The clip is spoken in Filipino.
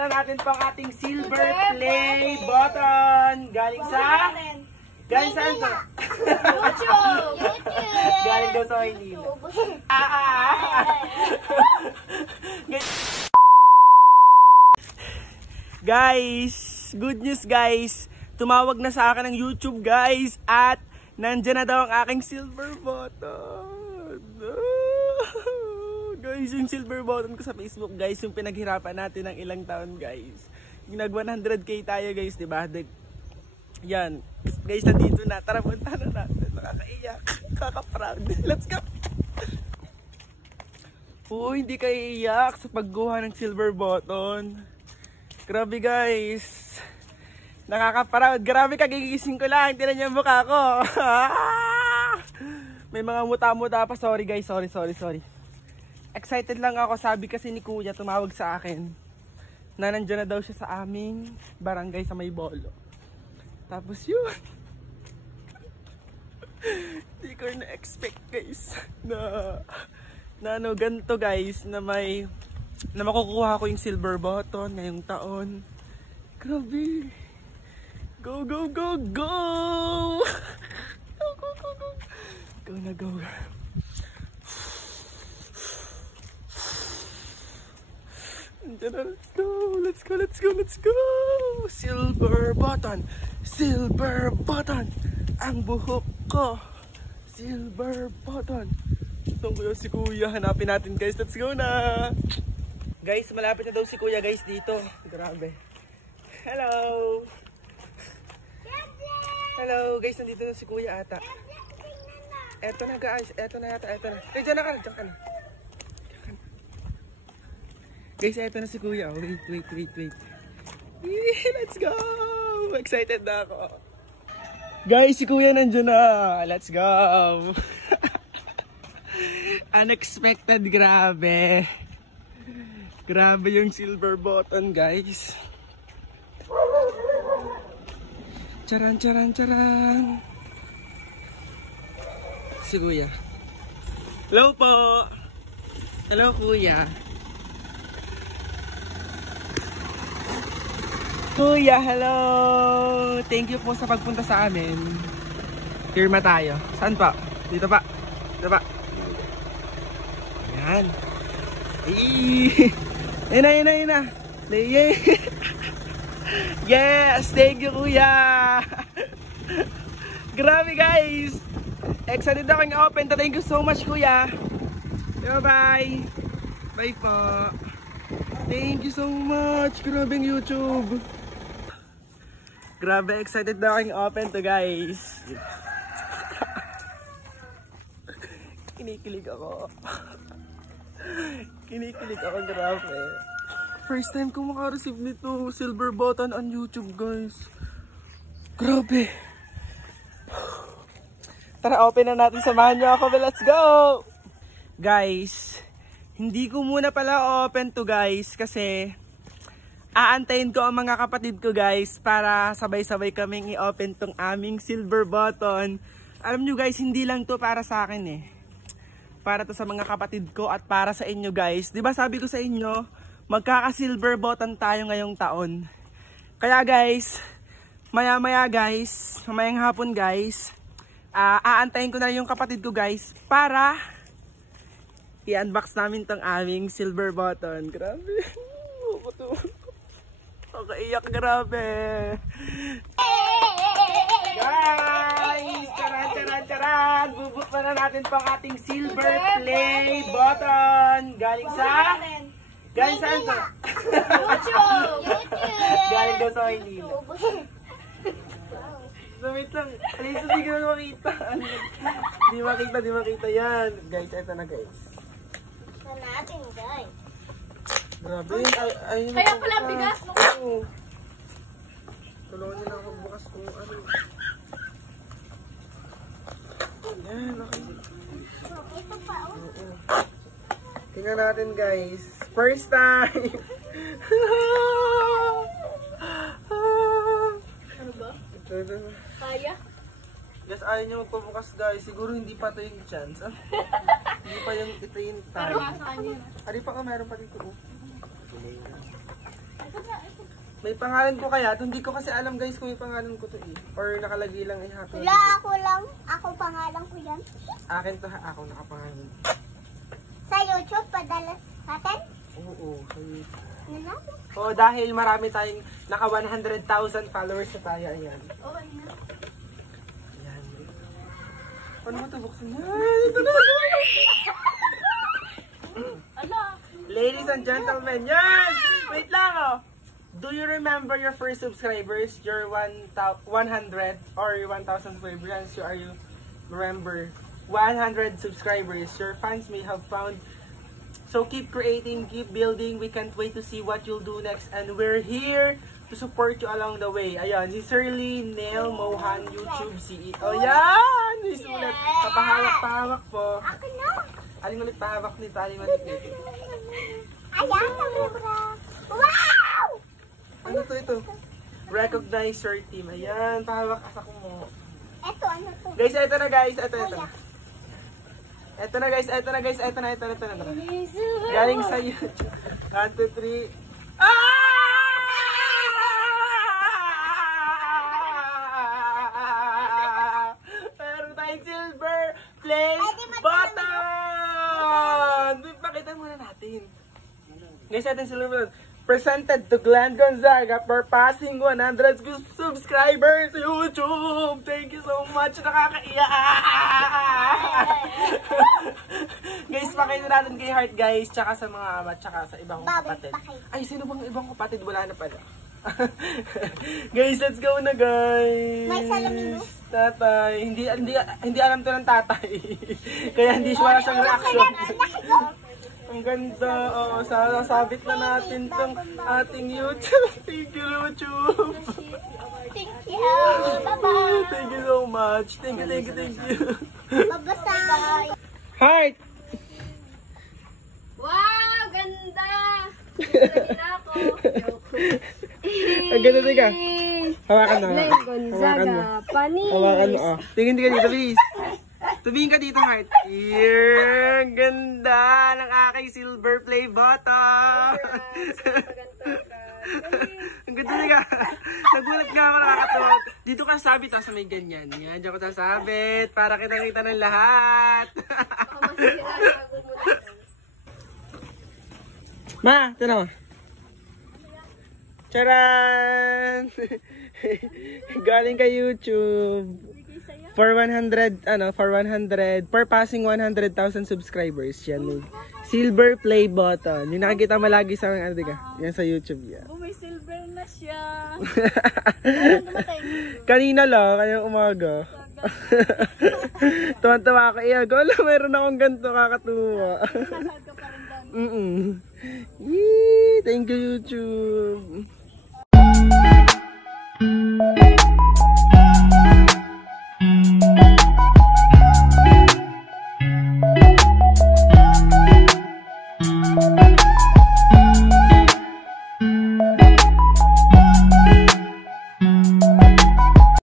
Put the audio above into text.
na natin pang ating silver play button. Galing sa? Galing saan to? YouTube! Galing daw sa Maynila. Guys, good news guys. Tumawag na sa akin ng YouTube guys. At nandyan na daw ang aking silver button. Guys, yung silver button ko sa Facebook guys. Yung pinaghirapan natin ng ilang taon guys. Yung nag 100k tayo guys, diba? Yan. Guys, nandito na. Tara, punta na natin. Nakakaiyak. Kaka-proud. Let's go! Hindi kayo iyak sa pagguha ng silver button. Grabe guys. Nakaka-proud. Grabe, kagigising ko lang. Tinan niyo yung mukha ko. May mga muta-muta pa. Sorry guys. Sorry. Excited lang ako. Sabi kasi ni Kuya, tumawag sa akin na nandiyan na daw siya sa aming barangay sa May Bolo. Tapos yun. Hindi ko na-expect guys na ano, ganito guys, na makukuha ko yung silver button ngayong taon. Grabe. Go! Go! Go na go. Let's go. Silver button. Ang buhok ko. Silver button. Itong ko si Kuya. Hanapin natin guys. Let's go na. Guys, malapit na daw si Kuya guys dito. Grabe. Hello guys, nandito na si Kuya ata. Eto na guys. Eto na. Diyan ka na. Guys, eto na si Kuya. Wait. Let's go! Excited na ako. Guys, si Kuya nandiyan na. Let's go! Unexpected, grabe. Grabe yung silver button, guys. Charan. Si Kuya. Hello po! Hello, Kuya. Kuya, hello! Thank you po sa pagpunta sa amin. Firma tayo. Saan pa? Dito pa. Ayan. Ayun na. Yes! Thank you, Kuya! Grabe, guys! Excited ako yung open. Thank you so much, Kuya. Bye-bye! Bye po! Thank you so much! Grabe yung YouTube! Grabe, excited na aking open to guys. Kinikilig ako, grabe. First time ko makareceive nito, silver button on YouTube guys. Grabe. Tara, open na natin, samahan nyo ako. Let's go! Guys, hindi ko muna pala open to guys kasi aantayin ko ang mga kapatid ko guys para sabay-sabay kaming i-open tong aming silver button. Alam nyo guys, hindi lang to para sa akin eh. Para to sa mga kapatid ko at para sa inyo guys. Diba sabi ko sa inyo, magkaka-silver button tayo ngayong taon. Kaya guys, maya-maya guys, mamayang hapon guys, aantayin ko na yung kapatid ko guys para i-unbox namin tong aming silver button. Grabe. Iyak, grabe. Guys, charan. Bubuk na natin pang ating silver play button. Galing sa? Galing saan to? YouTube! Galing daw sa Maynila. Wait lang. Please, hindi ko na makita. Di makita yan. Guys, eto na guys. Sa natin guys. Grabe, Kaya pala bigas. Tulungan nila ako bukas kung ano. Yan, okay. Ito pa, Tingnan natin guys. First time! Ano ba? Ito. Kaya? Guys, ayaw nyo magpabukas guys. Siguro hindi pa ito yung chance. Hindi pa yung ito yung time. Pero sa kanya. Ari pa ka, meron pa dito. Ito pa. May pangalan ko kaya? Hindi ko kasi alam guys kung may pangalan ko to eh. Or nakalagay lang eh happy. Wala, ako lang. Ako pangalan ko yan. Akin to ha, ako nakapangalan. Sa YouTube, padala natin? Oo, okay. Ano natin? Oo, dahil marami tayong naka 100,000 followers na tayo. Ayan. Oo, ano? Ayan. Paano mo ito buksan? Ay, ito na! Ala. Ladies and gentlemen, yan! Wait lang oh! Do you remember your first subscribers? Your 100 or 1,000 subscribers? You remember 100 subscribers your fans may have found. So keep creating, keep building. We can't wait to see what you'll do next. And we're here to support you along the way. Ayan, si Shirley Neil Mohan, YouTube CEO. Yan! Isulat. Papahawak-pahawak po. Ako na. Aling ulit pahawak ni Tali Malit. Ayan, nabibra. Wow! Ano to ito? Recognize your team. Ayan, pahawak asa ko mo. Eto, ano to? Guys, eto na guys. Eto na. Eto na guys, eto na guys. Eto na. Galing sa YouTube. 1, 2, 3. Meron tayong silver play button! Pakita muna natin. Guys, eto yung silver button. Presented to Glenn Gonzaga for passing 100 subscribers sa YouTube. Thank you so much. Nakakaiyak. Guys, pakita natin kay Heart guys, tsaka sa mga ama, tsaka sa ibang kapatid. Ay, sino bang ibang kapatid? Wala na pala. Guys, let's go na guys. May salamin mo? Tatay, hindi alam to ng tatay. Kaya hindi siya wala siyang reaction. Ang ganda. Oo, sasabit na natin tong ating YouTube. Thank you, YouTube. Thank you. Bye-bye. Thank you so much. Thank you. Bye-bye. Heart! Wow, ganda. Sabi na ako. Ang ganda ka. Hawakan mo. Glenn Gonzaga. Panis. Hawakan mo. Oh. Tingin ka dito, please. Tumingin ka dito, Heart. Yeah, ang ganda ng aking silver play button. Ang ganda ka. Nagulat nga ako, nakakatawa. Dito ka sabit, tapos may ganyan. Yan, dyan ko sabit para kitang-kita ng lahat. Ma, ito na mo. Charan! Galing kay YouTube. For 100, for passing 100,000 subscribers, yan. Silver play button. Yung nakikita mo lagi sa mga, yan sa YouTube yan. Oh, may silver na siya. Kanina lang, kanyang umaga. Tuwan-tuwa ako. Wala, mayroon akong ganito, kakatuwa. Nasaan ka pa rin doon? Yee, thank you, YouTube.